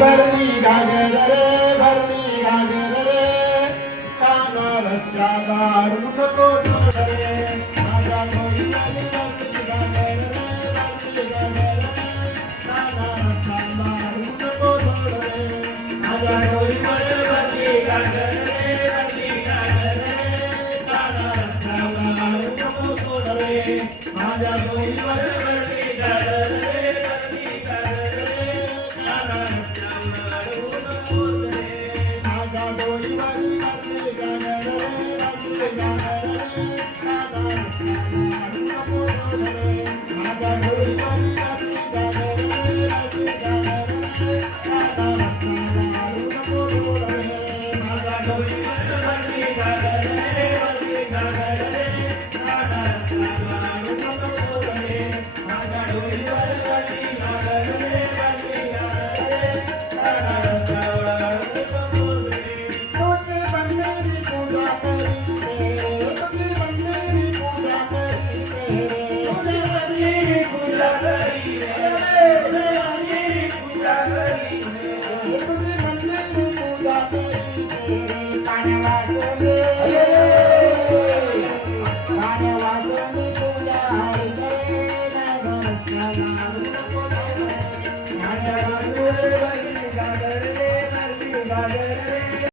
भरली घागर रे भरली घागर रे काना रस्त्याला नको सोड रे माझ्या गोविंदाने भरली घागर रे भरली घागर रे काना रस्त्याला नको सोड रे माझ्या गोविंदाने भरली घागर रे भरली घागर रे काना रस्त्याला नको सोड रे माझ्या गोविंदाने भरली घागर रे भरली घागर रे काना रस्त्याला